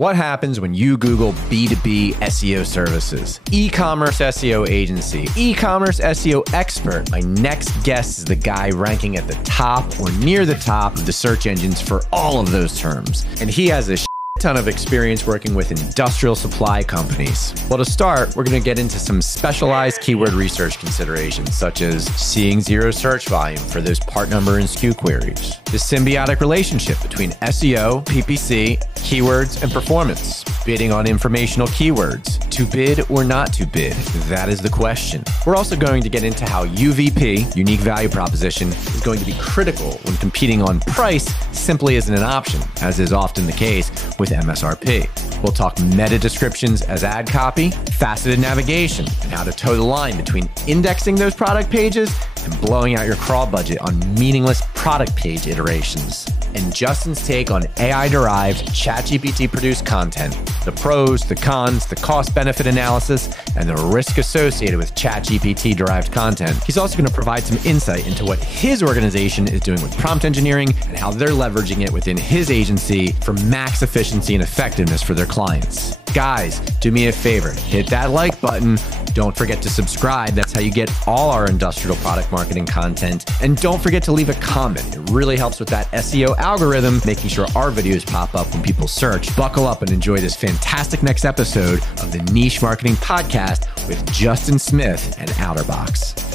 What happens when you Google B2B SEO services? E-commerce SEO agency, e-commerce SEO expert. My next guest is the guy ranking at the top or near the top of the search engines for all of those terms. And he has a ton of experience working with industrial supply companies. Well, to start, we're going to get into some specialized keyword research considerations, such as seeing zero search volume for those part number and SKU queries, the symbiotic relationship between SEO, PPC, keywords, and performance, bidding on informational keywords, to bid or not to bid, that is the question. We're also going to get into how UVP, unique value proposition, is going to be critical when competing on price simply isn't an option, as is often the case with MSRP. We'll talk meta descriptions as ad copy, faceted navigation, and how to toe the line between indexing those product pages and blowing out your crawl budget on meaningless product page iterations. And Justin's take on AI-derived ChatGPT-produced content, the pros, the cons, the cost-benefit analysis, and the risk associated with ChatGPT-derived content. He's also going to provide some insight into what his organization is doing with prompt engineering and how they're leveraging it within his agency for max efficiency and effectiveness for their clients. Guys, do me a favor, hit that like button. Don't forget to subscribe. That's how you get all our industrial product marketing content. And don't forget to leave a comment. It really helps with that SEO algorithm, making sure our videos pop up when people search. Buckle up and enjoy this fantastic next episode of the Niche Marketing Podcast with Justin Smith and OuterBox.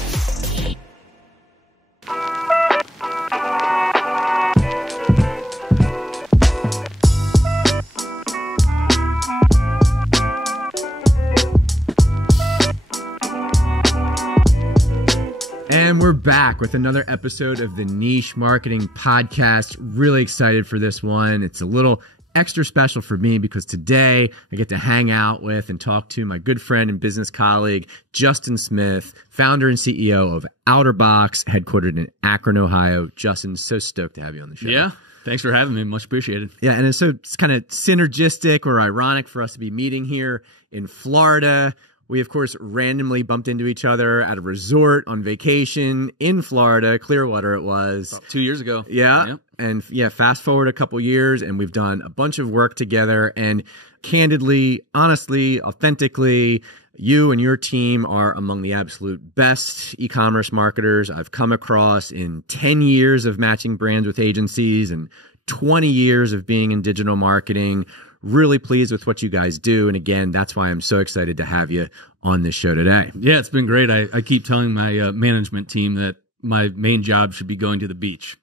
And we're back with another episode of the Niche Marketing Podcast. Really excited for this one. It's a little extra special for me because today I get to hang out with and talk to my good friend and business colleague, Justin Smith, founder and CEO of OuterBox, headquartered in Akron, Ohio. Justin, so stoked to have you on the show. Yeah. Thanks for having me. Much appreciated. Yeah, and it's kind of synergistic or ironic for us to be meeting here in Florida. We, of course, randomly bumped into each other at a resort on vacation in Florida, Clearwater it was. About 2 years ago. Yeah. Yep. And yeah, fast forward a couple years and we've done a bunch of work together. And candidly, honestly, authentically, you and your team are among the absolute best e-commerce marketers I've come across in 10 years of matching brands with agencies and 20 years of being in digital marketing. Really pleased with what you guys do. And again, that's why I'm so excited to have you on this show today. Yeah, it's been great. I keep telling my management team that my main job should be going to the beach.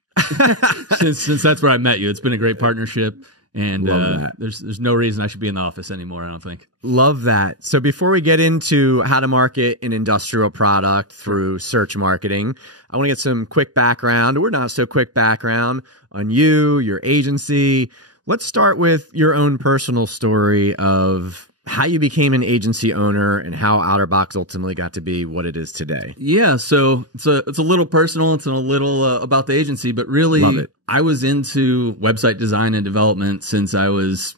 since that's where I met you. It's been a great partnership. And there's no reason I should be in the office anymore, I don't think. Love that. So before we get into how to market an industrial product through search marketing, I want to get some quick background, or not so quick background, on you, your agency. Let's start with your own personal story of how you became an agency owner and how OuterBox ultimately got to be what it is today. Yeah, so it's a little personal. It's a little about the agency, but really, I was into website design and development since I was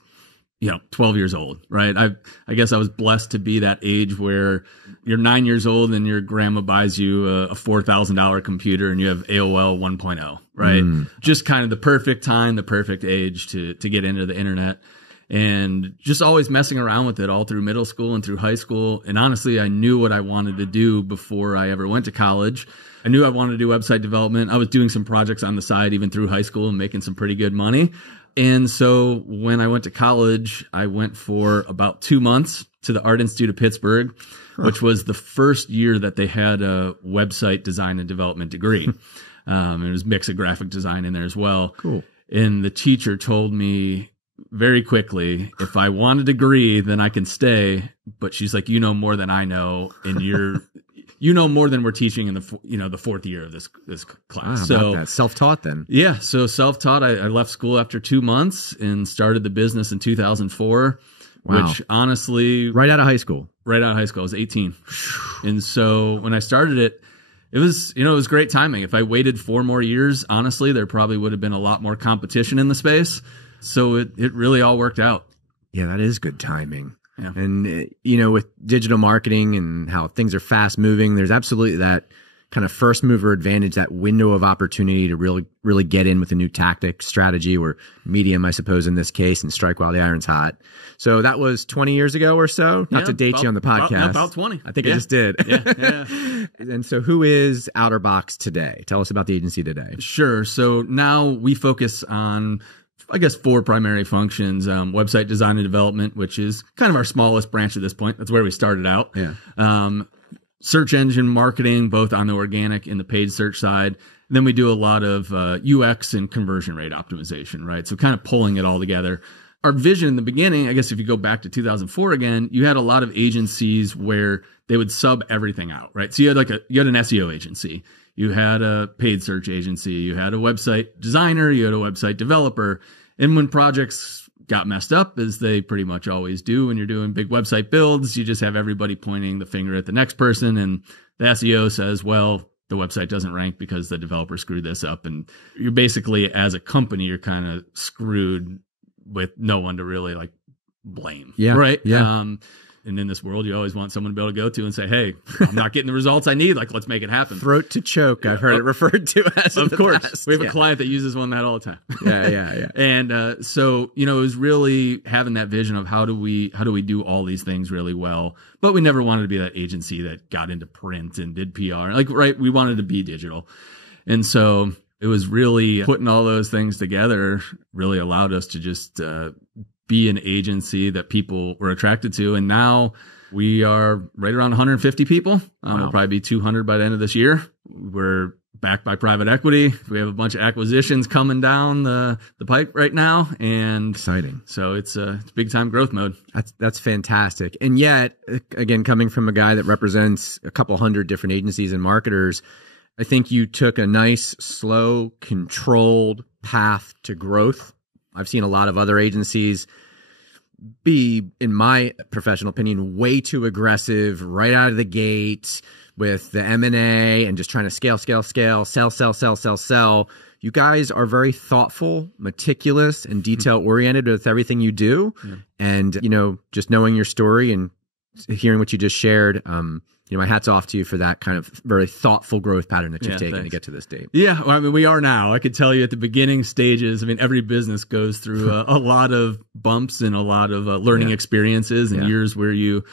12 years old, right? I guess I was blessed to be that age where you're 9 years old and your grandma buys you a $4,000 computer and you have AOL 1.0, right? Just kind of the perfect time, the perfect age to get into the internet, and just always messing around with it all through middle school and through high school. And honestly, I knew what I wanted to do before I ever went to college. I knew I wanted to do website development. I was doing some projects on the side, even through high school, and making some pretty good money. And so when I went to college, I went for about 2 months to the Art Institute of Pittsburgh, which was the first year that they had a website design and development degree. It was a mix of graphic design in there as well. Cool. And the teacher told me very quickly, if I want a degree, then I can stay. But she's like, you know more than I know, and you know more than we're teaching in the fourth year of this class. Wow, so that. Self-taught then. Yeah, so self-taught. I left school after 2 months and started the business in 2004. Wow. Which honestly, right out of high school. Right out of high school, I was 18, and so when I started it, it was great timing. If I waited 4 more years, honestly, there probably would have been a lot more competition in the space. So it really all worked out. Yeah, that is good timing. Yeah. And, with digital marketing and how things are fast moving, there's absolutely that, kind of first mover advantage, that window of opportunity to really get in with a new tactic, strategy, or medium, I suppose, in this case, and strike while the iron's hot. So that was 20 years ago or so. Not to date you on the podcast. About 20. I think I just did. Yeah. And so who is OuterBox today? Tell us about the agency today. Sure. So now we focus on, I guess, 4 primary functions. Website design and development, which is kind of our smallest branch at this point. That's where we started out. Yeah. Search engine marketing, both on the organic and the paid search side. Then we do a lot of UX and conversion rate optimization, right? So kind of pulling it all together. Our vision in the beginning, I guess if you go back to 2004 again, you had a lot of agencies where they would sub everything out, right? So you had an SEO agency, you had a paid search agency, you had a website designer, you had a website developer. And when projects got messed up, as they pretty much always do when you're doing big website builds, you just have everybody pointing the finger at the next person, and the SEO says, well, the website doesn't rank because the developer screwed this up. And you're basically, as a company, you're kind of screwed with no one to really like blame. Yeah. Right. Yeah. And in this world, you always want someone to be able to go to and say, hey, I'm not getting the results I need. Like, let's make it happen. Throat to choke, I've heard it referred to as. Of course. Past. We have a client that uses one that all the time. Yeah. And so, it was really having that vision of how do we do all these things really well. But we never wanted to be that agency that got into print and did PR. We wanted to be digital. And so it was really putting all those things together really allowed us to just be an agency that people were attracted to. And now we are right around 150 people. Wow. We'll probably be 200 by the end of this year. We're backed by private equity. We have a bunch of acquisitions coming down the pipe right now. And exciting. So it's big time growth mode. That's fantastic. And yet, again, coming from a guy that represents a couple hundred different agencies and marketers, I think you took a nice, slow, controlled path to growth. I've seen a lot of other agencies be, in my professional opinion, way too aggressive right out of the gate with the M&A and just trying to scale, sell. You guys are very thoughtful, meticulous, and detail-oriented with everything you do. Yeah. And, just knowing your story and hearing what you just shared, my hat's off to you for that kind of very thoughtful growth pattern that you've taken to get to this date. Yeah, well, we are now. I could tell you at the beginning stages, every business goes through a lot of bumps and a lot of learning experiences and years where you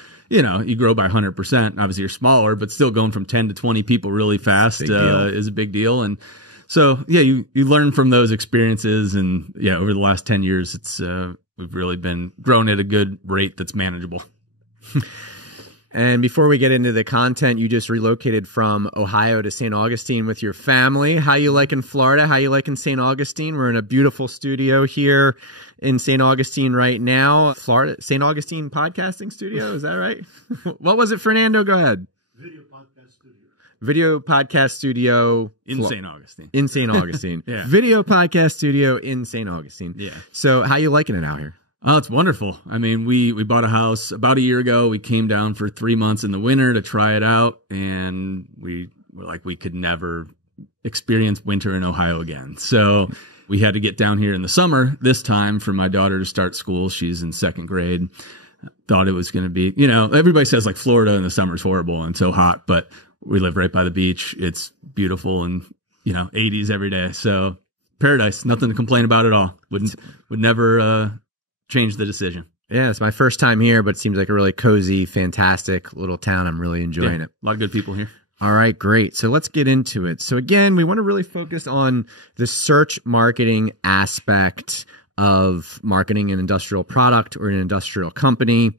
grow by 100%. Obviously, you're smaller, but still going from 10 to 20 people really fast is a big deal. And so, you learn from those experiences. And over the last 10 years, we've really been growing at a good rate that's manageable. And before we get into the content, you just relocated from Ohio to St. Augustine with your family. How you liking Florida? How you liking St. Augustine? We're in a beautiful studio here in St. Augustine right now. Florida, St. Augustine podcasting studio. Is that right? What was it, Fernando? Go ahead. Video podcast studio in St. Augustine. In St. Augustine. Video podcast studio in St. Augustine. Yeah. So how you liking it out here? Oh, it's wonderful. We bought a house about a year ago. We came down for 3 months in the winter to try it out, and we were like, we could never experience winter in Ohio again. So we had to get down here in the summer this time for my daughter to start school. She's in 2nd grade. Thought it was going to be, everybody says like Florida in the summer is horrible and so hot, but we live right by the beach. It's beautiful and, 80s every day. So paradise, nothing to complain about at all. Would never change the decision. Yeah, it's my first time here, but it seems like a really cozy, fantastic little town. I'm really enjoying it. A lot of good people here. All right, great. So let's get into it. So again, we want to really focus on the search marketing aspect of marketing an industrial product or an industrial company.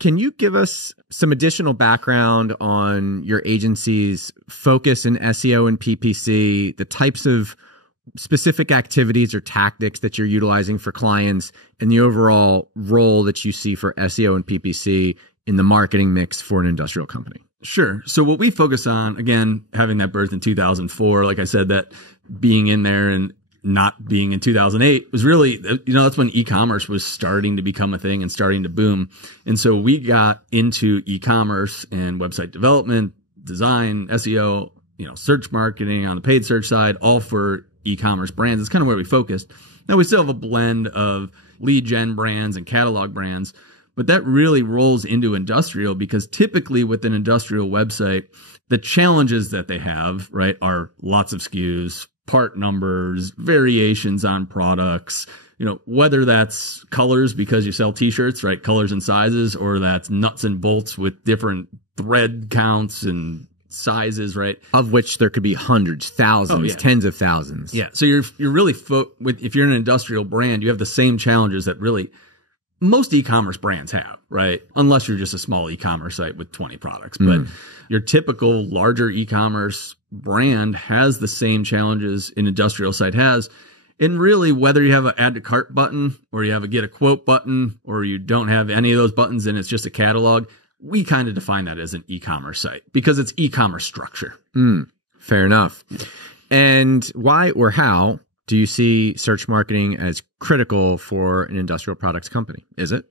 Can you give us some additional background on your agency's focus in SEO and PPC, the types of specific activities or tactics that you're utilizing for clients, and the overall role that you see for SEO and PPC in the marketing mix for an industrial company? Sure. So what we focus on, again, having that birth in 2004, like I said, that being in there and not being in 2008 was really, that's when e-commerce was starting to become a thing and starting to boom. And so we got into e-commerce and website development, design, SEO, search marketing on the paid search side, all for e-commerce brands. It's kind of where we focused. Now we still have a blend of lead gen brands and catalog brands, But that really rolls into industrial, because typically with an industrial website, the challenges that they have, right, are lots of SKUs, part numbers, variations on products, whether that's colors because you sell t-shirts, right, colors and sizes, or that's nuts and bolts with different thread counts and sizes, right, of which there could be hundreds, thousands, tens of thousands. Yeah, so you're really if you're an industrial brand, you have the same challenges that really most e-commerce brands have, right, unless you're just a small e-commerce site with 20 products. But your typical larger e-commerce brand has the same challenges an industrial site has. And really, whether you have an add to cart button or you have a get a quote button or you don't have any of those buttons and it's just a catalog, we kind of define that as an e-commerce site because it's e-commerce structure. Fair enough. And why or how do you see search marketing as critical for an industrial products company? Is it?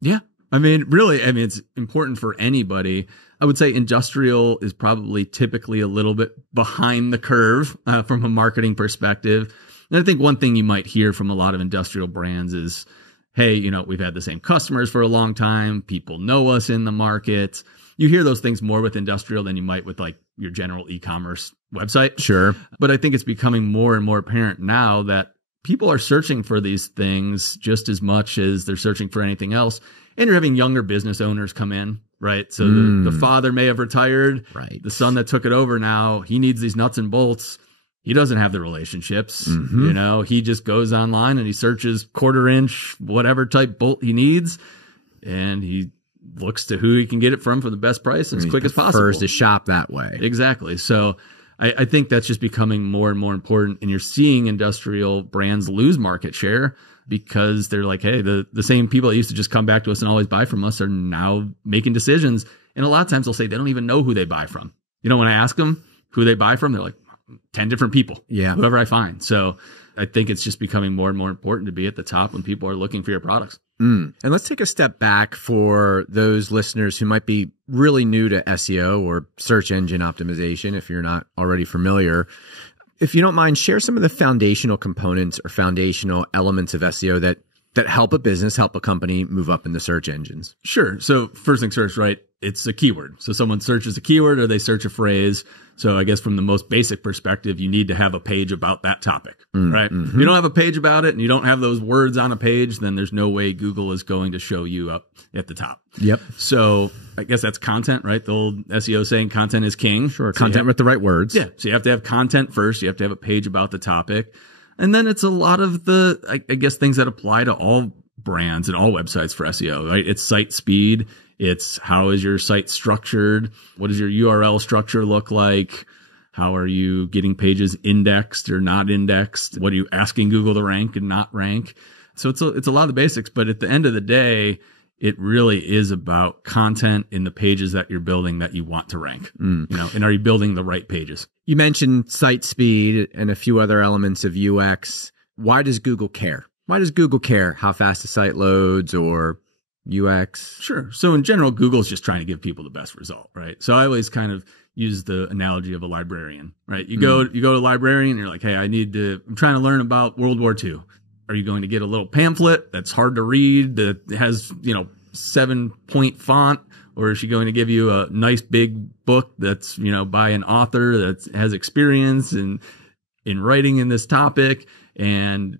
Yeah. Really, it's important for anybody. I would say industrial is probably typically a little bit behind the curve from a marketing perspective. And I think one thing you might hear from a lot of industrial brands is, hey, we've had the same customers for a long time. People know us in the market. You hear those things more with industrial than you might with like your general e-commerce website. Sure. But I think it's becoming more and more apparent now that people are searching for these things just as much as they're searching for anything else. And you're having younger business owners come in, right? So the father may have retired. Right. The son that took it over now, he needs these nuts and bolts. He doesn't have the relationships, he just goes online and he searches 1/4 inch, whatever type bolt he needs. And he looks to who he can get it from for the best price and as quick as possible. Prefers to shop that way. Exactly. So I think that's just becoming more and more important. And you're seeing industrial brands lose market share because they're like, hey, the same people that used to just come back to us and always buy from us are now making decisions. And a lot of times they'll say they don't even know who they buy from. When I ask them who they buy from, they're like, 10 different people. Yeah. Whoever I find. So I think it's just becoming more and more important to be at the top when people are looking for your products. And let's take a step back for those listeners who might be really new to SEO or search engine optimization, if you're not already familiar. If you don't mind, share some of the foundational components or foundational elements of SEO that help a business, help a company move up in the search engines. Sure. So first things first, right? It's a keyword. So someone searches a keyword or they search a phrase. So I guess from the most basic perspective, you need to have a page about that topic, right? If you don't have a page about it and you don't have those words on a page, then there's no way Google is going to show you up at the top. Yep. So I guess that's content, right? The old SEO saying content is king. Sure. So content with the right words. Yeah. So you have to have content first. You have to have a page about the topic. And then it's a lot of the, I guess, things that apply to all brands and all websites for SEO, right? It's site speed. It's how is your site structured? What does your URL structure look like? How are you getting pages indexed or not indexed? What are you asking Google to rank and not rank? So it's a lot of the basics, but at the end of the day, it really is about content in the pages that you're building that you want to rank, and are you building the right pages? You mentioned site speed and a few other elements of UX. Why does Google care? Why does Google care how fast a site loads or UX? Sure. So in general, Google's just trying to give people the best result, right? So I always kind of use the analogy of a librarian, right? You go to a librarian and you're like, hey, I'm trying to learn about World War II. Are you going to get a little pamphlet that's hard to read that has, 7-point font? Or is she going to give you a nice big book that's, by an author that has experience in writing in this topic and,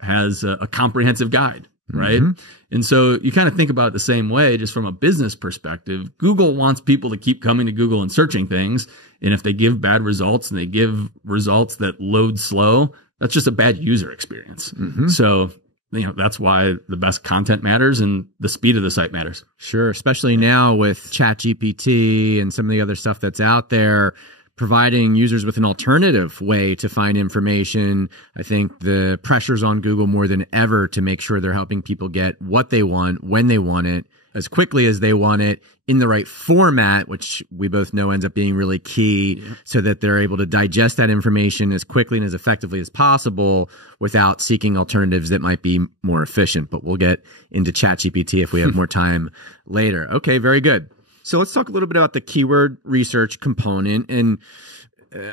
has a comprehensive guide, right? And so you kind of think about it the same way, just from a business perspective. Google wants people to keep coming to Google and searching things. And if they give bad results and they give results that load slow, that's just a bad user experience. So, that's why the best content matters and the speed of the site matters. Sure. Especially now with ChatGPT and some of the other stuff that's out there, providing users with an alternative way to find information. I think the pressure's on Google more than ever to make sure they're helping people get what they want, when they want it, as quickly as they want it, in the right format, which we both know ends up being really key, so that they're able to digest that information as quickly and as effectively as possible without seeking alternatives that might be more efficient. But we'll get into ChatGPT if we have more time later. Okay, very good. So let's talk a little bit about the keyword research component. And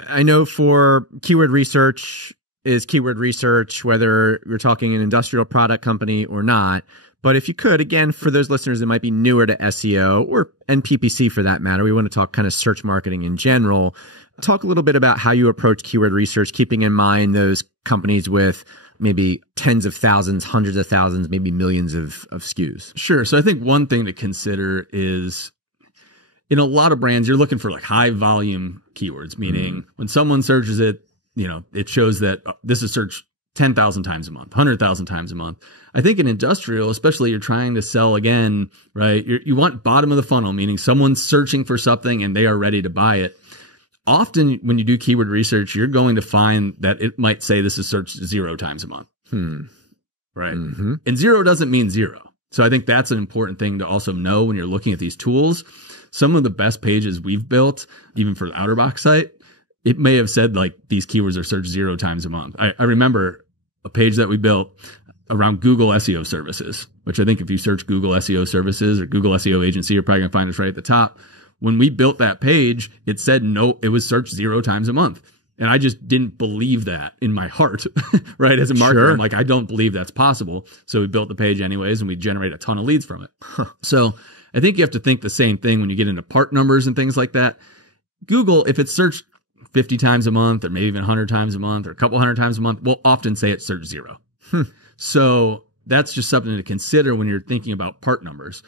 I know for keyword research is keyword research, whether you're talking an industrial product company or not. But if you could, again, for those listeners that might be newer to SEO or and PPC for that matter, we want to talk kind of search marketing in general. Talk a little bit about how you approach keyword research, keeping in mind those companies with maybe tens of thousands, hundreds of thousands, maybe millions of SKUs. Sure. So I think one thing to consider is in a lot of brands, you're looking for like high volume keywords, meaning when someone searches it, it shows that this is searched 10,000 times a month, 100,000 times a month. I think in industrial, especially you're trying to sell again, right? You want bottom of the funnel, meaning someone's searching for something and they are ready to buy it. Often when you do keyword research, you're going to find that it might say this is searched 0 times a month. Right. And 0 doesn't mean 0. So I think that's an important thing to also know when you're looking at these tools. Some of the best pages we've built, even for the OuterBox site, it may have said like these keywords are searched 0 times a month. I remember a page that we built around Google SEO services, which I think if you search Google SEO services or Google SEO agency, you're probably going to find us right at the top. When we built that page, it said no, it was searched 0 times a month. And I just didn't believe that in my heart, right? As a marketer, Sure. I'm like, I don't believe that's possible. So we built the page anyways, and we generate a ton of leads from it. So I think you have to think the same thing when you get into part numbers and things like that. Google, if it's searched 50 times a month or maybe even 100 times a month or a couple hundred times a month, will often say it's searched 0. So that's just something to consider when you're thinking about part numbers.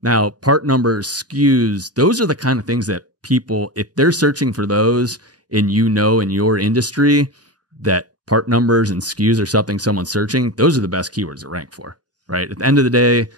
Now, part numbers, SKUs, those are the kind of things that people, if they're searching for those and in your industry that part numbers and SKUs are something someone's searching, those are the best keywords to rank for, right? At the end of the day,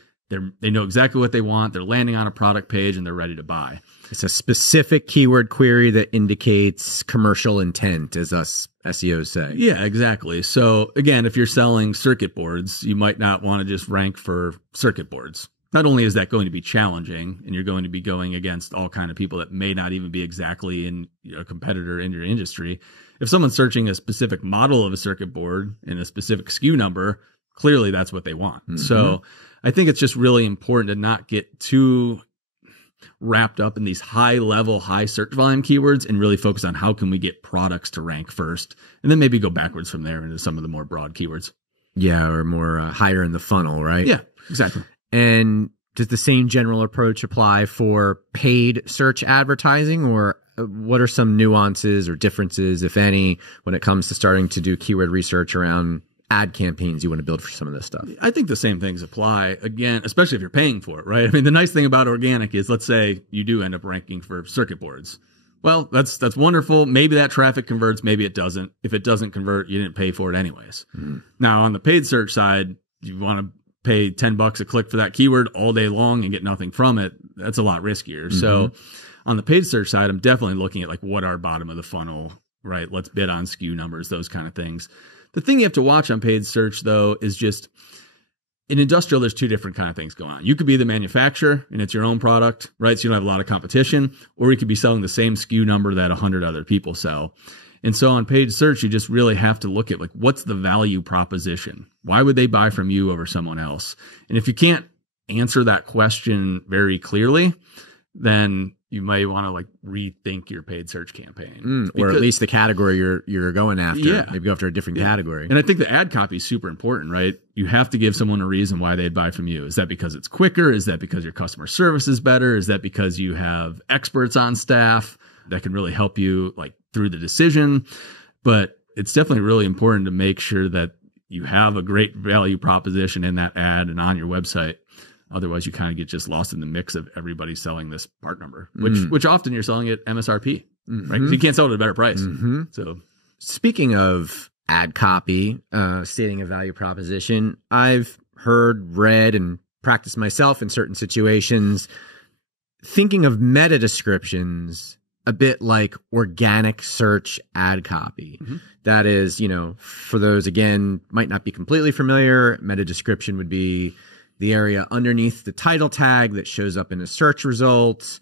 they know exactly what they want. They're landing on a product page and they're ready to buy. It's a specific keyword query that indicates commercial intent, as us SEOs say. Yeah, exactly. So again, if you're selling circuit boards, you might not want to just rank for circuit boards. Not only is that going to be challenging and you're going to be going against all kind of people that may not even be exactly in a competitor in your industry. If someone's searching a specific model of a circuit board and a specific SKU number, clearly that's what they want. So I think it's just really important to not get too wrapped up in these high level, high search volume keywords and really focus on how can we get products to rank first and then maybe go backwards from there into some of the more broad keywords. Yeah, or more higher in the funnel, right? Yeah, exactly. And does the same general approach apply for paid search advertising, or what are some nuances or differences, if any, when it comes to starting to do keyword research around ad campaigns you want to build for some of this stuff? I think the same things apply, again, especially if you're paying for it, right? I mean, the nice thing about organic is, let's say you do end up ranking for circuit boards. Well, that's wonderful. Maybe that traffic converts, maybe it doesn't. If it doesn't convert, you didn't pay for it anyways. Now, on the paid search side, you want to pay $10 a click for that keyword all day long and get nothing from it. That's a lot riskier. So on the paid search side, I'm definitely looking at like what are bottom of the funnel, right? Let's bid on SKU numbers, those kind of things. The thing you have to watch on paid search though is just in industrial, there's two different kind of things going on. You could be the manufacturer and it's your own product, right? So you don't have a lot of competition, or you could be selling the same SKU number that 100 other people sell. And so on paid search, you just really have to look at like, what's the value proposition? Why would they buy from you over someone else? And if you can't answer that question very clearly, then you may want to like rethink your paid search campaign. Or at least the category you're going after. Yeah. Maybe go after a different category. And I think the ad copy is super important, right? You have to give someone a reason why they'd buy from you. Is that because it's quicker? Is that because your customer service is better? Is that because you have experts on staff that can really help you like through the decision? But it's definitely really important to make sure that you have a great value proposition in that ad and on your website. Otherwise, you kind of get just lost in the mix of everybody selling this part number, which often you're selling at MSRP, right? So you can't sell it at a better price. So, speaking of ad copy, stating a value proposition, I've heard, read, and practiced myself in certain situations, thinking of meta descriptions a bit like organic search ad copy. That is, for those, again, might not be completely familiar, meta description would be the area underneath the title tag that shows up in a search results.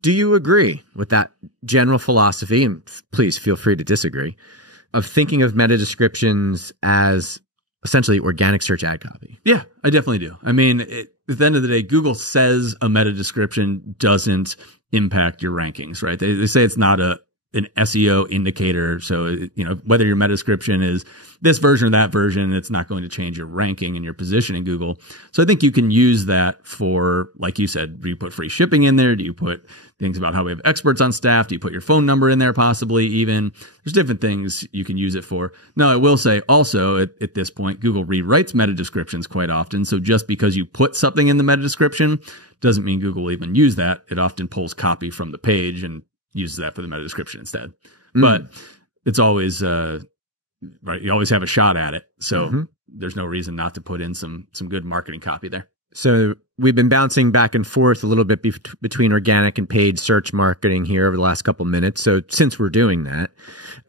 Do you agree with that general philosophy? And please feel free to disagree, of thinking of meta descriptions as essentially organic search ad copy. Yeah, I definitely do. I mean, at the end of the day, Google says a meta description doesn't impact your rankings, right? They say it's not a an SEO indicator. So, whether your meta description is this version or that version, it's not going to change your ranking and your position in Google. So I think you can use that for, like you said, do you put free shipping in there? Do you put things about how we have experts on staff? Do you put your phone number in there possibly even? There's different things you can use it for. Now, I will say also at this point, Google rewrites meta descriptions quite often. So just because you put something in the meta description doesn't mean Google will even use that. It often pulls copy from the page and uses that for the meta description instead. But it's always, right, you always have a shot at it. So there's no reason not to put in some good marketing copy there. So we've been bouncing back and forth a little bit between organic and paid search marketing here over the last couple minutes. So since we're doing that,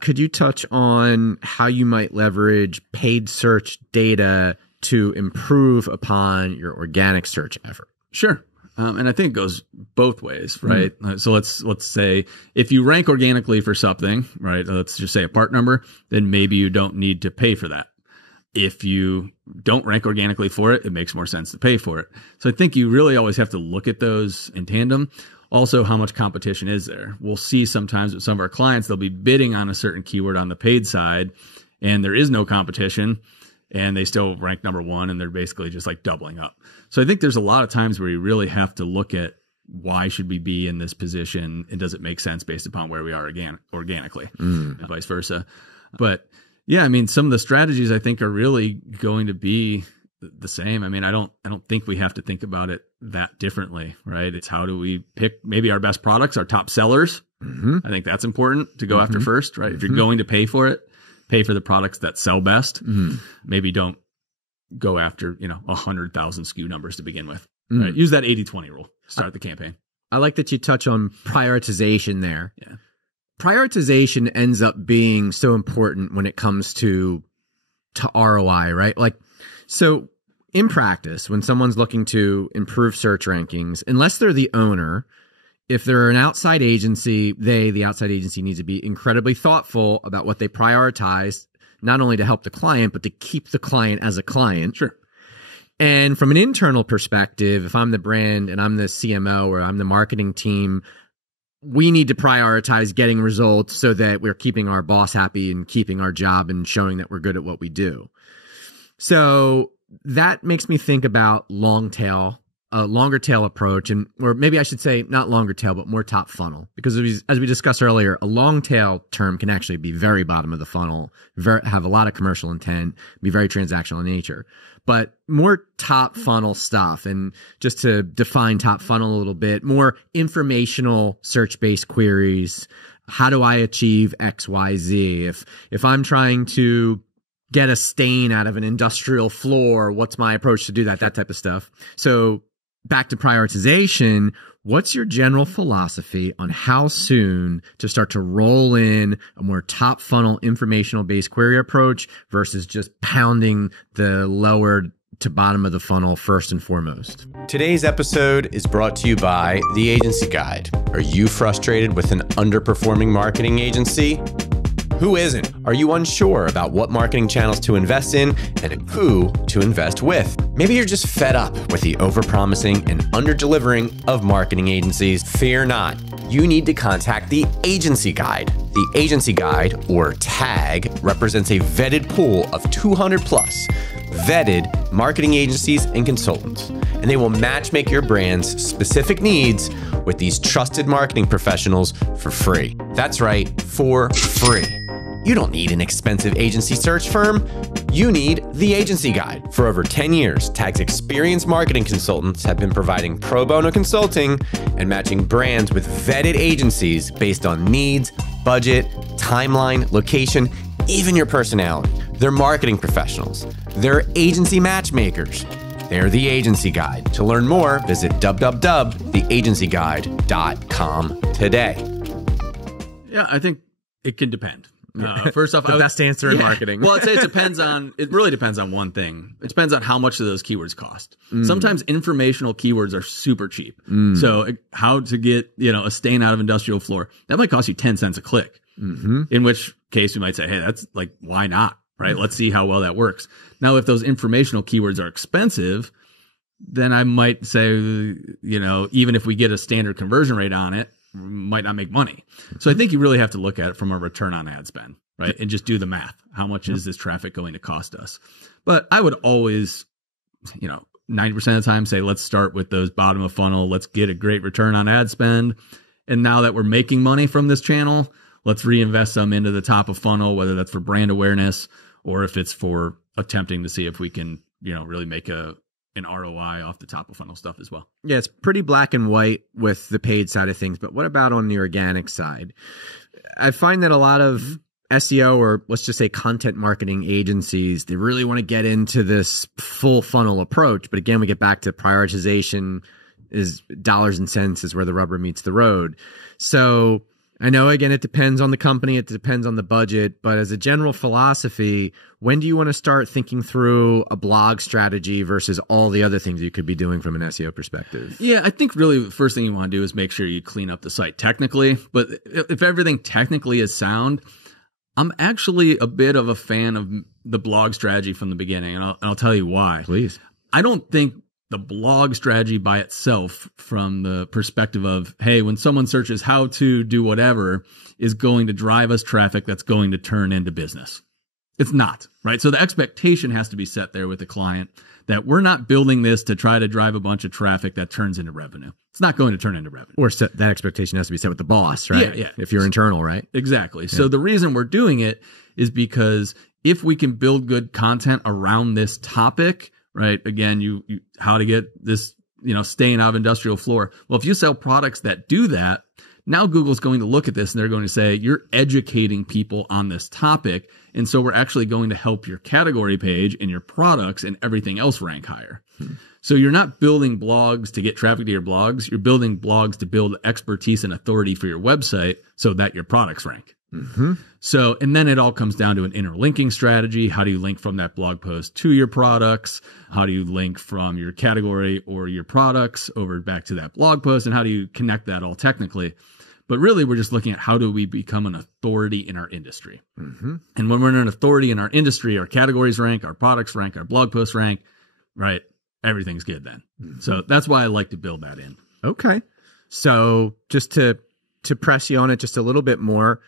could you touch on how you might leverage paid search data to improve upon your organic search effort? Sure. And I think it goes both ways, right? So let's say if you rank organically for something, right? Let's just say a part number, then maybe you don't need to pay for that. If you don't rank organically for it, it makes more sense to pay for it. So I think you really always have to look at those in tandem. Also, how much competition is there? We'll see sometimes with some of our clients, they'll be bidding on a certain keyword on the paid side, and there is no competition, and they still rank number one, and they're basically just like doubling up. So I think there's a lot of times where you really have to look at why should we be in this position, and does it make sense based upon where we are organically, and vice versa. But yeah, I mean, some of the strategies I think are really going to be the same. I mean, I don't think we have to think about it that differently, right? It's how do we pick maybe our best products, our top sellers. I think that's important to go after first, right? If you're going to pay for it, pay for the products that sell best. Maybe don't go after, 100,000 SKU numbers to begin with. Right? Use that 80-20 rule. Start the campaign. I like that you touch on prioritization there. Yeah. Prioritization ends up being so important when it comes to ROI, right? Like, so in practice, when someone's looking to improve search rankings, unless they're the owner, if they're an outside agency, the outside agency needs to be incredibly thoughtful about what they prioritize, not only to help the client, but to keep the client as a client. Sure. And from an internal perspective, if I'm the brand and I'm the CMO or I'm the marketing team, we need to prioritize getting results so that we're keeping our boss happy and keeping our job and showing that we're good at what we do. So that makes me think about a longer tail approach, or maybe I should say not longer tail, but more top funnel. Because as we discussed earlier, a long tail term can actually be very bottom of the funnel, have a lot of commercial intent, be very transactional in nature. But more top funnel stuff, and just to define top funnel a little bit, more informational search-based queries. How do I achieve X, Y, Z? If I'm trying to get a stain out of an industrial floor, what's my approach to do that? That type of stuff. So back to prioritization, what's your general philosophy on how soon to start to roll in a more top funnel informational based query approach versus just pounding the lower to bottom of the funnel first and foremost? Today's episode is brought to you by The Agency Guide. Are you frustrated with an underperforming marketing agency? Who isn't? Are you unsure about what marketing channels to invest in and who to invest with? Maybe you're just fed up with the overpromising and underdelivering of marketing agencies. Fear not. You need to contact The Agency Guide. The Agency Guide, or TAG, represents a vetted pool of 200 plus vetted marketing agencies and consultants, and they will matchmake your brand's specific needs with these trusted marketing professionals for free. That's right, for free. You don't need an expensive agency search firm. You need The Agency Guide. For over 10 years, TAG's experienced marketing consultants have been providing pro bono consulting and matching brands with vetted agencies based on needs, budget, timeline, location, even your personality. They're marketing professionals. They're agency matchmakers. They're The Agency Guide. To learn more, visit www.theagencyguide.com today. Yeah, I think it can depend. First off, the best answer in marketing. Well, I'd say it really depends on one thing. It depends on how much do those keywords cost. Sometimes informational keywords are super cheap. So how to get, a stain out of industrial floor, that might cost you 10 cents a click. In which case we might say, hey, that's like, why not? Right? Let's see how well that works. Now, if those informational keywords are expensive, then I might say, even if we get a standard conversion rate on it, might not make money. So I think you really have to look at it from a return on ad spend, right? And just do the math. How much is this traffic going to cost us? But I would always, 90% of the time say, let's start with those bottom of funnel. Let's get a great return on ad spend. And now that we're making money from this channel, let's reinvest some into the top of funnel, whether that's for brand awareness or if it's for attempting to see if we can, really make an ROI off the top of funnel stuff as well. Yeah, it's pretty black and white with the paid side of things, but what about on the organic side? I find that a lot of SEO, or let's just say content marketing agencies, they really want to get into this full funnel approach. But again, we get back to prioritization is dollars and cents is where the rubber meets the road. So I know, again, it depends on the company. It depends on the budget. But as a general philosophy, when do you want to start thinking through a blog strategy versus all the other things you could be doing from an SEO perspective? Yeah, I think really the first thing you want to do is make sure you clean up the site technically. But if everything technically is sound, I'm actually a bit of a fan of the blog strategy from the beginning. And I'll tell you why. Please. I don't think the blog strategy by itself, from the perspective of, hey, when someone searches how to do whatever, is going to drive us traffic that's going to turn into business. It's not, right? So the expectation has to be set there with the client that we're not building this to try to drive a bunch of traffic that turns into revenue. It's not going to turn into revenue. Or that expectation has to be set with the boss, right? Yeah. If you're internal, right? Exactly. Yeah. So the reason we're doing it is because if we can build good content around this topic, right? Again, you how to get this, staying out of industrial floor. Well, if you sell products that do that, now Google's going to look at this and they're going to say, you're educating people on this topic. And so we're actually going to help your category page and your products and everything else rank higher. So you're not building blogs to get traffic to your blogs. You're building blogs to build expertise and authority for your website so that your products rank. So, and then it all comes down to an interlinking strategy. How do you link from that blog post to your products? How do you link from your category or your products over back to that blog post? And how do you connect that all technically? But really, we're just looking at how do we become an authority in our industry. And when we're an authority in our industry, our categories rank, our products rank, our blog posts rank, right? Everything's good then. So that's why I like to build that in. Okay. So just to press you on it just a little bit more,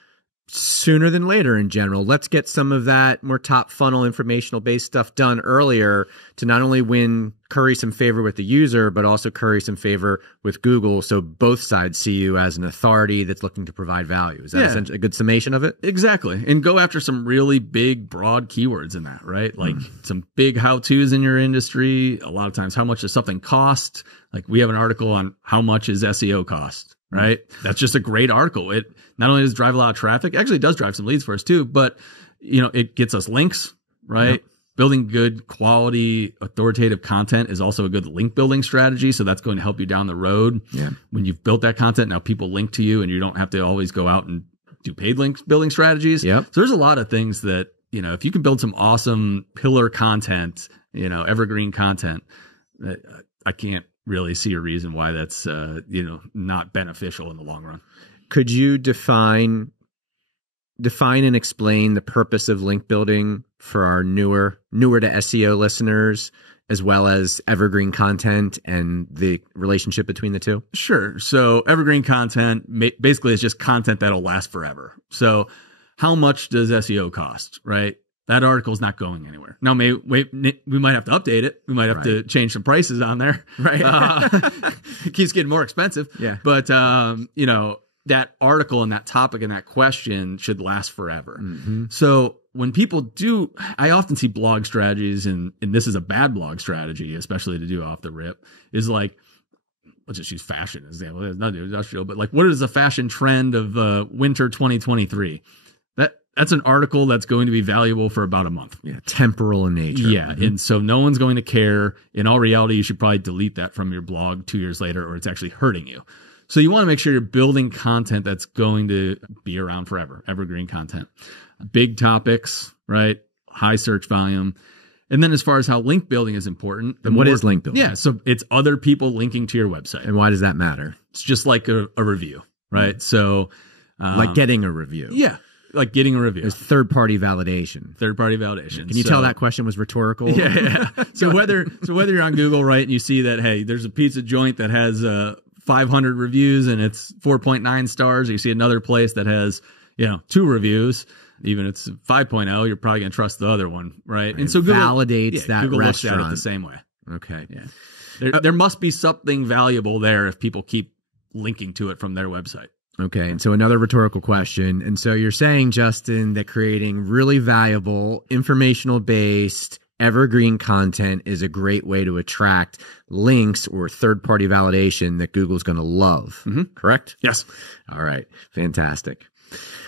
sooner than later in general, let's get some of that more top funnel informational based stuff done earlier to not only curry some favor with the user, but also curry some favor with Google. So both sides see you as an authority that's looking to provide value. Is that essentially a good summation of it? Exactly. And go after some really big, broad keywords in that, right? Like some big how-tos in your industry. A lot of times, how much does something cost? Like we have an article on how much is SEO cost. Right. That's just a great article. It not only does it drive a lot of traffic, actually it does drive some leads for us too, but it gets us links, right? Yep. Building good quality authoritative content is also a good link building strategy. So that's going to help you down the road. Yeah. When you've built that content, now people link to you and you don't have to always go out and do paid link building strategies. Yep. So there's a lot of things that, if you can build some awesome pillar content, evergreen content, I can't really see a reason why that's not beneficial in the long run. Could you define and explain the purpose of link building for our newer to SEO listeners, as well as evergreen content and the relationship between the two? Sure. So evergreen content basically is just content that'll last forever. So how much does SEO cost, right? That article's not going anywhere. Now, we might have to update it. We might have to change some prices on there. Right. It keeps getting more expensive. Yeah. But, that article and that topic and that question should last forever. So when people do, I often see blog strategies, and this is a bad blog strategy, especially to do off the rip, is like, let's just use fashion as an example. There's nothing industrial, but like, what is the fashion trend of winter 2023? That's an article that's going to be valuable for about a month. Yeah, temporal in nature. Yeah, and so no one's going to care. In all reality, you should probably delete that from your blog 2 years later, or it's actually hurting you. So you want to make sure you're building content that's going to be around forever, evergreen content. Big topics, right? High search volume. And then as far as how link building is important. And what is link building? Yeah, so it's other people linking to your website. And why does that matter? It's just like a review, right? So like getting a review. Yeah. Like getting a review. There's third-party validation. Third-party validation. Can you tell that question was rhetorical? Yeah. So whether you're on Google, right, and you see that, hey, there's a pizza joint that has 500 reviews and it's 4.9 stars, or you see another place that has, 2 reviews, even if it's 5.0, you're probably going to trust the other one, right? And so Google validates that Google restaurant. looks at it the same way. Okay. Yeah. There must be something valuable there if people keep linking to it from their website. Okay. And so another rhetorical question. And so you're saying, Justin, that creating really valuable, informational based, evergreen content is a great way to attract links or third-party validation that Google's going to love. Correct? Yes. All right. Fantastic.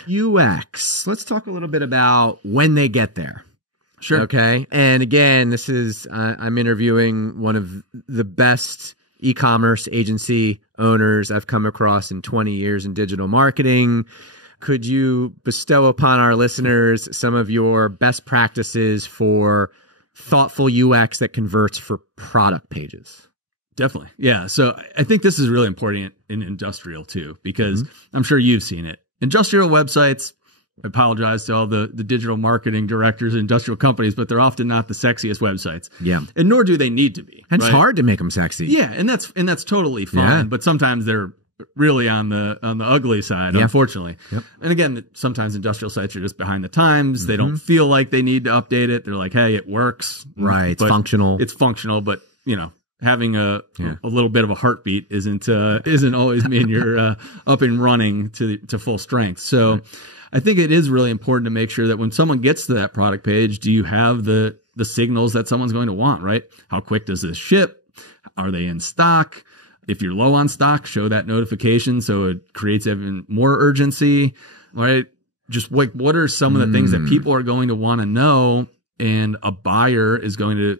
UX. Let's talk a little bit about when they get there. Sure. Okay. And again, this is, I'm interviewing one of the best e-commerce agency owners I've come across in 20 years in digital marketing. Could you bestow upon our listeners some of your best practices for thoughtful UX that converts for product pages? Definitely. Yeah. So I think this is really important in industrial too, because I'm sure you've seen it. Industrial websites, I apologize to all the digital marketing directors of industrial companies, but they're often not the sexiest websites. Yeah. And nor do they need to be. And it's hard to make them sexy. Yeah. And that's totally fine. Yeah. But sometimes they're really on the ugly side, unfortunately. Yep. And again, sometimes industrial sites are just behind the times. They don't feel like they need to update it. They're like, hey, it works. Right. It's functional. It's functional, but having a little bit of a heartbeat isn't always mean you're up and running to full strength. So I think it is really important to make sure that when someone gets to that product page, do you have the signals that someone's going to want, right? How quick does this ship? Are they in stock? If you're low on stock, show that notification so it creates even more urgency, right? Just like, what are some of the things that people are going to want to know, and a buyer is going to,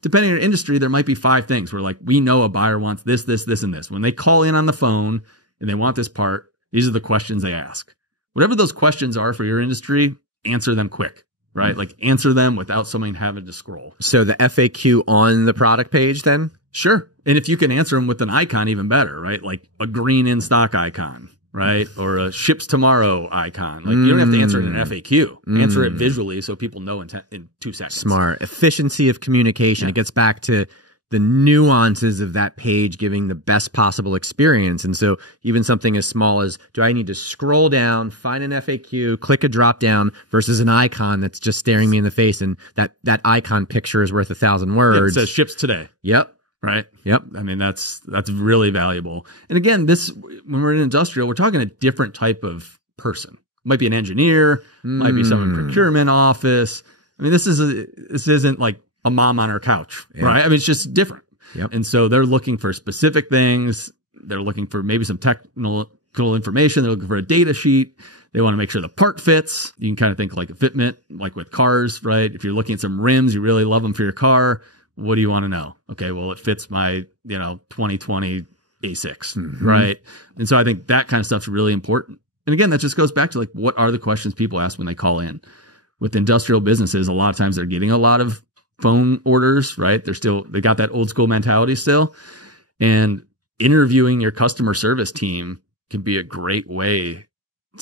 depending on your industry, there might be 5 things where, like, we know a buyer wants this, this, this, and this. When they call in on the phone and they want this part, these are the questions they ask. Whatever those questions are for your industry, answer them quick, right? Like, answer them without someone having to scroll. So the FAQ on the product page then? Sure. And if you can answer them with an icon, even better, right? Like a green in stock icon, right? Or a ships tomorrow icon. Like, you don't have to answer it in an FAQ. Answer it visually so people know in 2 seconds. Smart. Efficiency of communication. It gets back to the nuances of that page giving the best possible experience. And so even something as small as, do I need to scroll down, find an FAQ, click a drop down versus an icon that's just staring me in the face, and that icon picture is worth 1,000 words. It says ships today. Yep. Right. Yep. I mean, that's really valuable. And again, when we're in industrial, we're talking a different type of person. Might be an engineer, might be someone in procurement office. I mean, this isn't like a mom on her couch, right? I mean, it's just different. Yep. And so they're looking for specific things. They're looking for maybe some technical information. They're looking for a data sheet. They want to make sure the part fits. You can kind of think like a fitment, like with cars, right? If you're looking at some rims, you really love them for your car. What do you want to know? Okay, well, it fits my, 2020 A6, right? And so I think that kind of stuff's really important. And again, that just goes back to, like, what are the questions people ask when they call in? With industrial businesses, a lot of times they're getting a lot of phone orders, right? They got that old school mentality still. And interviewing your customer service team can be a great way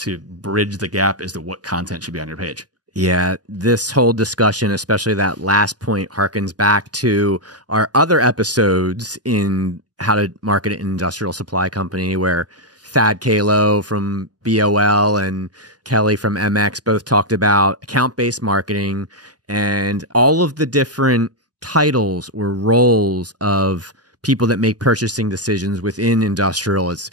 to bridge the gap as to what content should be on your page. Yeah, this whole discussion, especially that last point, harkens back to our other episodes in How to Market an Industrial Supply Company, where Thad Kalo from BOL and Kelly from MX both talked about account-based marketing and all of the different titles or roles of people that make purchasing decisions within industrial. It's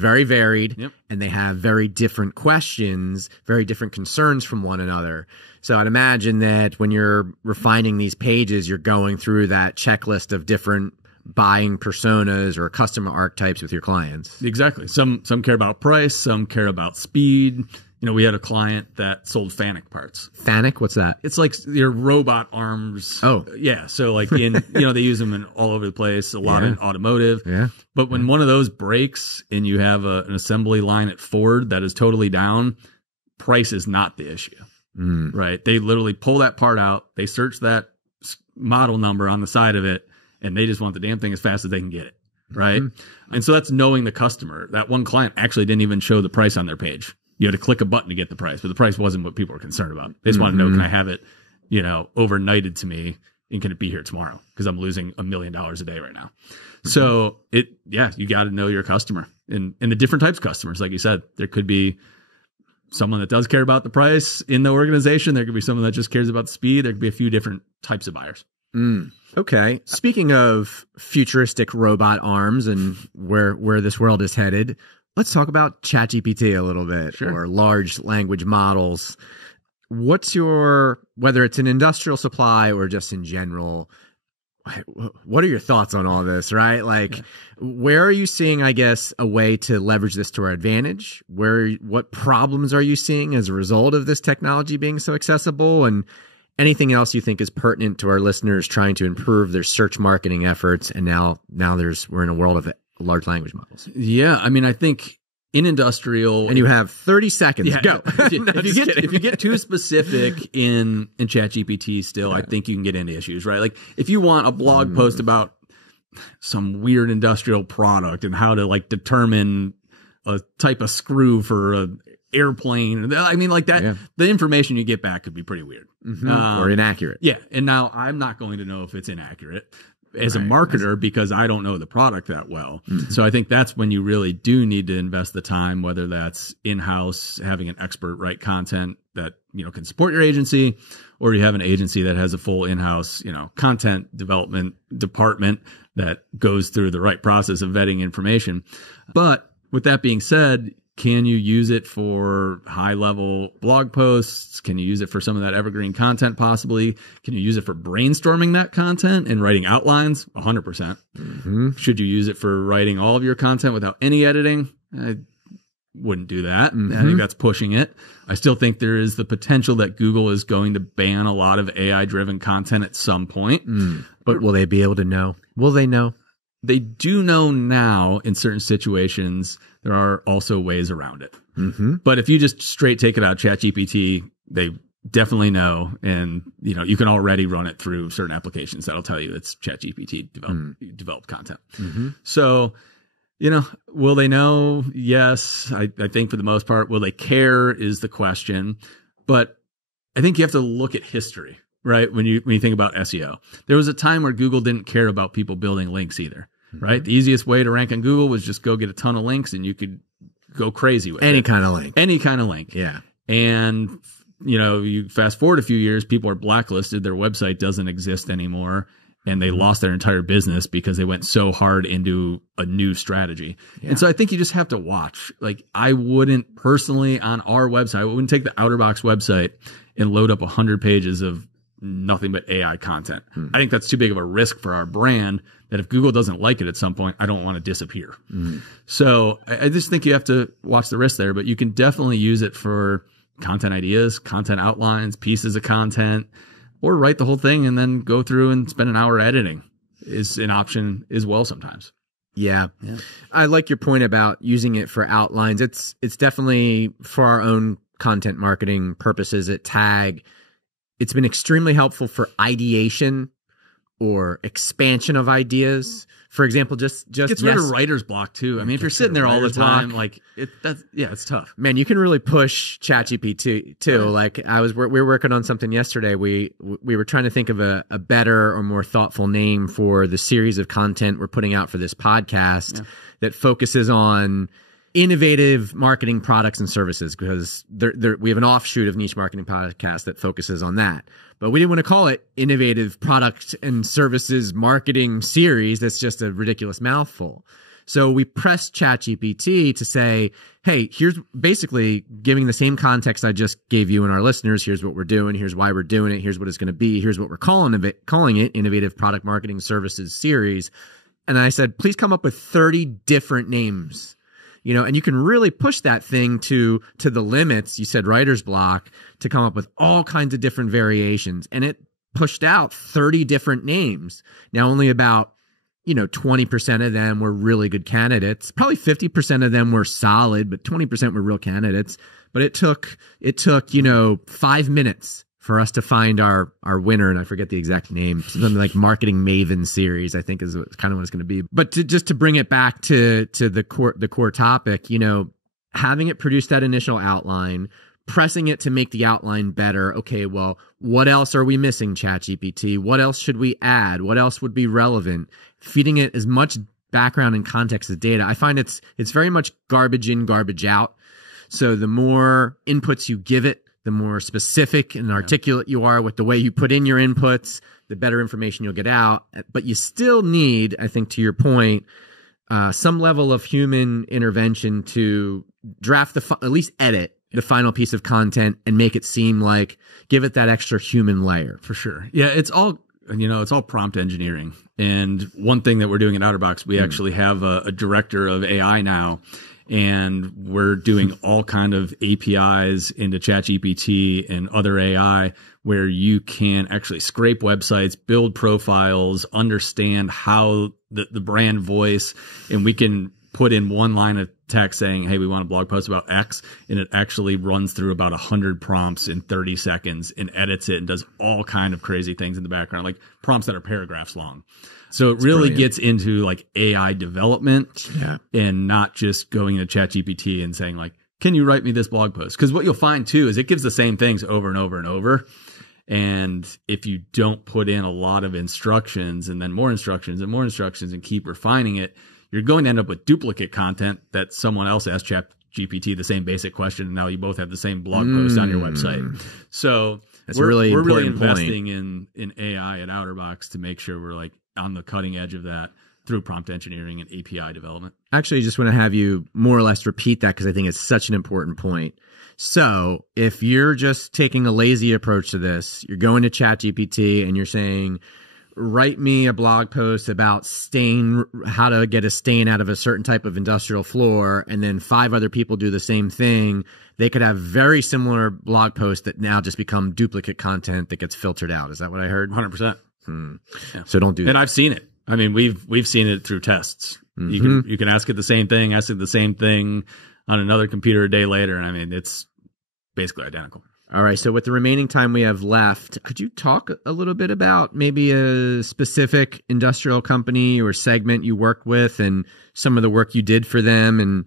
very varied, and they have very different questions, very different concerns from one another. So I'd imagine that when you're refining these pages, you're going through that checklist of different buying personas or customer archetypes with your clients. Exactly. Some care about price, some care about speed. We had a client that sold FANUC parts. FANUC? What's that? It's like your robot arms. Oh. Yeah. So like they use them in all over the place, a lot in automotive. Yeah. But when one of those breaks and you have an assembly line at Ford that is totally down, price is not the issue, right? They literally pull that part out. They search that model number on the side of it, and they just want the damn thing as fast as they can get it, right? And so that's knowing the customer. That one client actually didn't even show the price on their page. You had to click a button to get the price, but the price wasn't what people were concerned about. They just want to know, can I have it, overnighted to me, and can it be here tomorrow? Because I'm losing $1 million a day right now. So you got to know your customer and the different types of customers. Like you said, there could be someone that does care about the price in the organization. There could be someone that just cares about the speed. There could be a few different types of buyers. Okay. Speaking of futuristic robot arms and where this world is headed, let's talk about ChatGPT a little bit, or large language models. What's whether it's an industrial supply or just in general, what are your thoughts on all this, right? Like, where are you seeing, I guess, a way to leverage this to our advantage? What problems are you seeing as a result of this technology being so accessible? And anything else you think is pertinent to our listeners trying to improve their search marketing efforts? And now we're in a world of large language models. Yeah. I mean, I think in industrial, and you have 30 seconds. Go. If you get too specific in ChatGPT still, I think you can get into issues, right? Like if you want a blog post about some weird industrial product and how to like determine a type of screw for an airplane, I mean, like that, the information you get back could be pretty weird. Or inaccurate. Yeah. And now I'm not going to know if it's inaccurate as a marketer because I don't know the product that well. So I think that's when you really do need to invest the time, whether that's in-house, having an expert write content that, can support your agency, or you have an agency that has a full in-house, content development department that goes through the right process of vetting information. But with that being said, can you use it for high-level blog posts? Can you use it for some of that evergreen content possibly? Can you use it for brainstorming that content and writing outlines? 100%. Should you use it for writing all of your content without any editing? I wouldn't do that. I think that's pushing it. I still think there is the potential that Google is going to ban a lot of AI-driven content at some point. But will they be able to know? Will they know? They do know now in certain situations. There are also ways around it. But if you just straight take it out of ChatGPT, they definitely know. And, you can already run it through certain applications that'll tell you it's ChatGPT developed content. So, will they know? Yes. I think for the most part, will they care is the question. But I think you have to look at history, right? When you think about SEO, there was a time where Google didn't care about people building links either. Right. The easiest way to rank on Google was just go get a ton of links and you could go crazy with any kind of link. Any kind of link. Yeah. And, you fast forward a few years, people are blacklisted. Their website doesn't exist anymore. And they lost their entire business because they went so hard into a new strategy. And so I think you just have to watch. Like I wouldn't personally on our website, I wouldn't take the OuterBox website and load up 100 pages of nothing but AI content. I think that's too big of a risk for our brand that if Google doesn't like it at some point, I don't want to disappear. So I just think you have to watch the risk there, but you can definitely use it for content ideas, content outlines, pieces of content, or write the whole thing and then go through and spend an hour editing is an option as well sometimes. Yeah. I like your point about using it for outlines. It's definitely for our own content marketing purposes at Tag. It's been extremely helpful for ideation or expansion of ideas. For example, just gets rid of writer's block too. I mean, if you're sitting there all the time, like it's tough. Man, you can really push ChatGPT too. Like we were working on something yesterday. We were trying to think of a better or more thoughtful name for the series of content we're putting out for this podcast that focuses on innovative marketing products and services, because we have an offshoot of Niche Marketing Podcast that focuses on that. But we didn't want to call it Innovative Product and Services Marketing Series. That's just a ridiculous mouthful. So we pressed ChatGPT to say, hey, here's basically giving the same context I just gave you and our listeners. Here's what we're doing. Here's why we're doing it. Here's what it's going to be. Here's what we're calling it Innovative Product Marketing Services Series. And I said, please come up with 30 different names. And you can really push that thing to the limits. You said writer's block, to come up with all kinds of different variations. And it pushed out 30 different names. Now, only about, 20% of them were really good candidates. Probably 50% of them were solid, but 20% were real candidates. But it took 5 minutes for us to find our winner, and I forget the exact name, something like Marketing Maven Series, I think is kind of what it's going to be. But just to bring it back to the core topic, having it produce that initial outline, pressing it to make the outline better. Okay, well, what else are we missing, ChatGPT? What else should we add? What else would be relevant? Feeding it as much background and context as data. I find it's very much garbage in, garbage out. So the more inputs you give it, the more specific and articulate you are with the way you put in your inputs, the better information you'll get out. But you still need, I think, to your point, some level of human intervention to draft at least edit the final piece of content and make it seem like, give it that extra human layer. For sure. Yeah, it's all prompt engineering. And one thing that we're doing at OuterBox, we actually have a director of AI now, and we're doing all kind of APIs into ChatGPT and other AI where you can actually scrape websites, build profiles, understand how the brand voice, and we can put in one line of text saying, hey, we want a blog post about X, and it actually runs through about 100 prompts in 30 seconds and edits it and does all kind of crazy things in the background, like prompts that are paragraphs long. So it really gets into like AI development and not just going into ChatGPT and saying like, can you write me this blog post? Because what you'll find too is it gives the same things over and over and over. And if you don't put in a lot of instructions and then more instructions and more instructions and keep refining it, you're going to end up with duplicate content that someone else asked ChatGPT the same basic question, and now you both have the same blog post on your website. So we're really investing in AI at OuterBox to make sure we're like on the cutting edge of that through prompt engineering and API development. Actually, just want to have you more or less repeat that because I think it's such an important point. So if you're just taking a lazy approach to this, you're going to ChatGPT and you're saying, write me a blog post about how to get a stain out of a certain type of industrial floor, and then 5 other people do the same thing, they could have very similar blog posts that now just become duplicate content that gets filtered out. Is that what I heard? 100%. Yeah. So don't do that. And I've seen it. I mean, we've seen it through tests. You can ask it the same thing on another computer a day later, and I mean, it's basically identical. All right. So with the remaining time we have left, could you talk a little bit about maybe a specific industrial company or segment you worked with and some of the work you did for them, and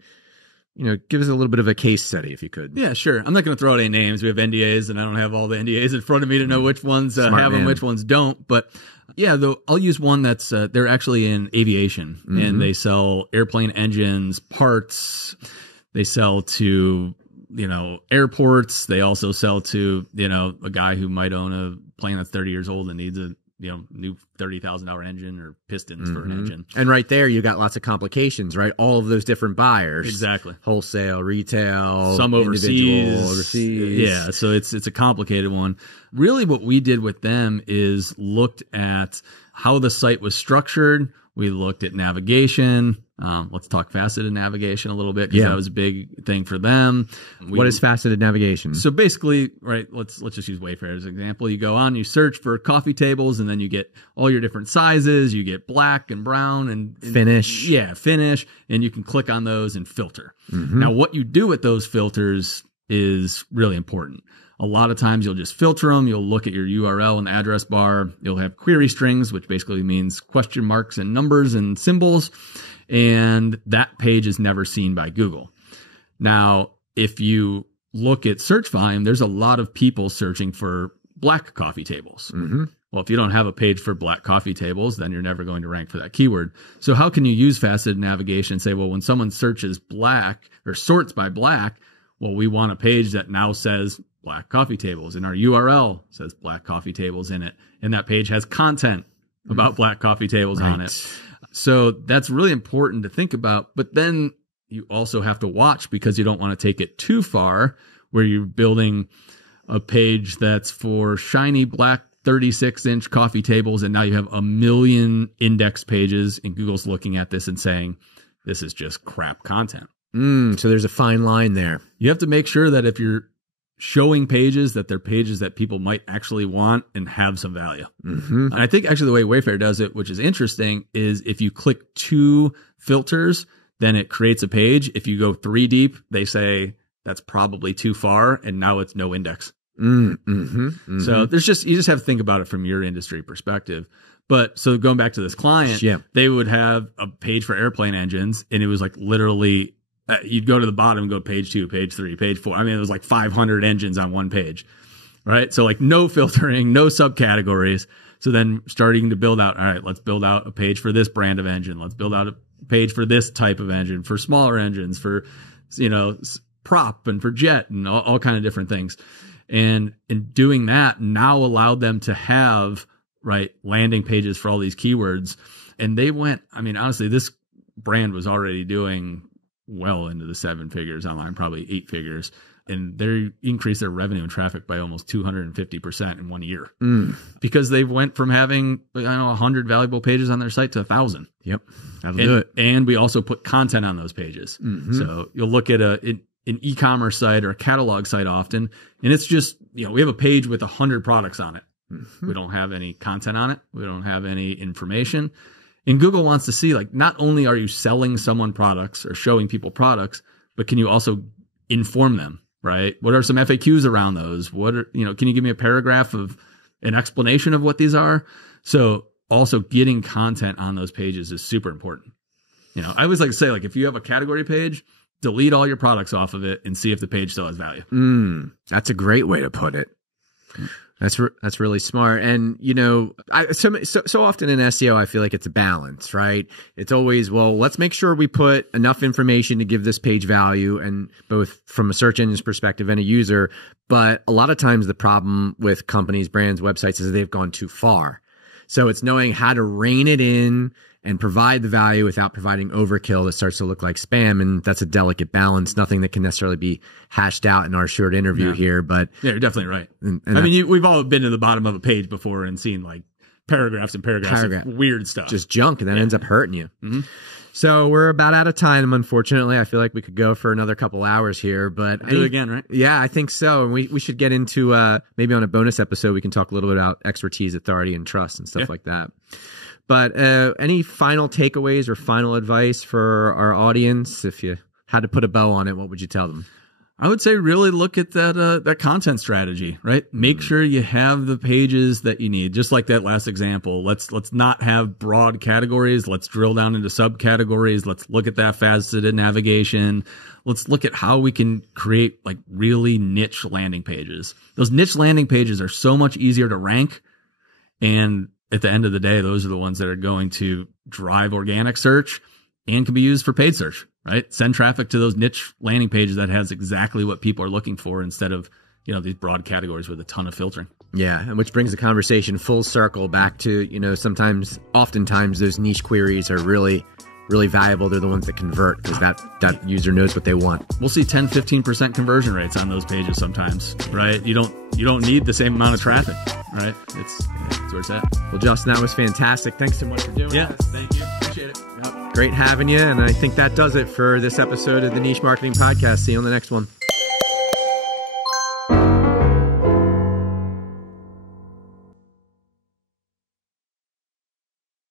give us a little bit of a case study if you could. Yeah, sure. I'm not going to throw out any names. We have NDAs, and I don't have all the NDAs in front of me to know which ones have them, which ones don't. But yeah, I'll use one that's they're actually in aviation, and they sell airplane engines, parts. They sell to airports. They also sell to a guy who might own a plane that's 30 years old and needs a new $30,000 engine or pistons for an engine. And right there, you got lots of complications, right? All of those different buyers. Exactly. Wholesale, retail, some overseas. Yeah, so it's a complicated one. Really what we did with them is looked at how the site was structured. We looked at navigation. Let's talk faceted navigation a little bit because that was a big thing for them. What is faceted navigation? So basically, right, let's just use Wayfair as an example. You go on, you search for coffee tables, and then you get all your different sizes. You get black and brown and finish. Yeah, finish. And you can click on those and filter. Now, what you do with those filters is really important. A lot of times you'll just filter them. You'll look at your URL and address bar. You'll have query strings, which basically means question marks and numbers and symbols. And that page is never seen by Google. Now, if you look at search volume, there's a lot of people searching for black coffee tables. Well, if you don't have a page for black coffee tables, then you're never going to rank for that keyword. So how can you use faceted navigation and say, well, when someone searches black or sorts by black, well, we want a page that now says black coffee tables, and our URL says black coffee tables in it, and that page has content about black coffee tables on it. So that's really important to think about. But then you also have to watch, because you don't want to take it too far where you're building a page that's for shiny black 36-inch coffee tables, and now you have 1 million index pages, and Google's looking at this and saying, this is just crap content. So there's a fine line there. You have to make sure that if you're showing pages, that they're pages that people might actually want and have some value. And I think actually the way Wayfair does it, which is interesting, is if you click 2 filters, then it creates a page. If you go 3 deep, they say that's probably too far, and now it's no index. So you just have to think about it from your industry perspective. But so going back to this client, they would have a page for airplane engines, and it was like literally you'd go to the bottom and go page 2, page 3, page 4. I mean, it was like 500 engines on one page, right? So like no filtering, no subcategories. So then starting to build out, all right, let's build out a page for this brand of engine. Let's build out a page for this type of engine, for smaller engines, for, you know, prop and for jet and all kind of different things. And in doing that now allowed them to have, right, landing pages for all these keywords. And they went, I mean, honestly, this brand was already doing well into the 7 figures online, probably 8 figures. And they increased their revenue and traffic by almost 250% in 1 year because they went from having, I don't know, 100 valuable pages on their site to 1,000. Yep. That'll do it. And we also put content on those pages. So you'll look at an e-commerce site or a catalog site often, and it's just, you know, we have a page with 100 products on it. We don't have any content on it. We don't have any information. And Google wants to see, like, not only are you selling someone products or showing people products, but can you also inform them? Right? What are some FAQs around those? What are, you know, can you give me a paragraph of an explanation of what these are? So also getting content on those pages is super important. You know, I always like to say, like, if you have a category page, delete all your products off of it and see if the page still has value. That's a great way to put it. That's really smart. And, you know, so often in SEO, I feel like it's a balance, right? It's always, well, let's make sure we put enough information to give this page value, and both from a search engine's perspective and a user. But a lot of times the problem with companies, brands, websites is they've gone too far. So it's knowing how to rein it in and provide the value without providing overkill that starts to look like spam. And that's a delicate balance, nothing that can necessarily be hashed out in our short interview here. But yeah, you're definitely right. I mean, we've all been to the bottom of a page before and seen like paragraphs and paragraphs of weird stuff. Just junk, and that ends up hurting you. So we're about out of time, unfortunately. I feel like we could go for another couple hours here, but do it again, right? Yeah, I think so. And we should get into maybe on a bonus episode, we can talk a little bit about expertise, authority, and trust and stuff like that. But any final takeaways or final advice for our audience? If you had to put a bow on it, what would you tell them? I would say really look at that content strategy, right? Make sure you have the pages that you need. Just like that last example, let's not have broad categories. Let's drill down into subcategories. Let's look at that faceted navigation. Let's look at how we can create like really niche landing pages. Those niche landing pages are so much easier to rank, and at the end of the day, those are the ones that are going to drive organic search and can be used for paid search, right? Send traffic to those niche landing pages that has exactly what people are looking for instead of, you know, these broad categories with a ton of filtering. Yeah, and which brings the conversation full circle back to, you know, oftentimes those niche queries are really valuable. They're the ones that convert because that user knows what they want. We'll see 10, 15% conversion rates on those pages sometimes, right? You don't need the same amount of traffic, right? It's where it's at. Well, Justin, that was fantastic. Thanks so much for doing this. Thank you. Appreciate it. Yep. Great having you. And I think that does it for this episode of the Niche Marketing Podcast. See you on the next one.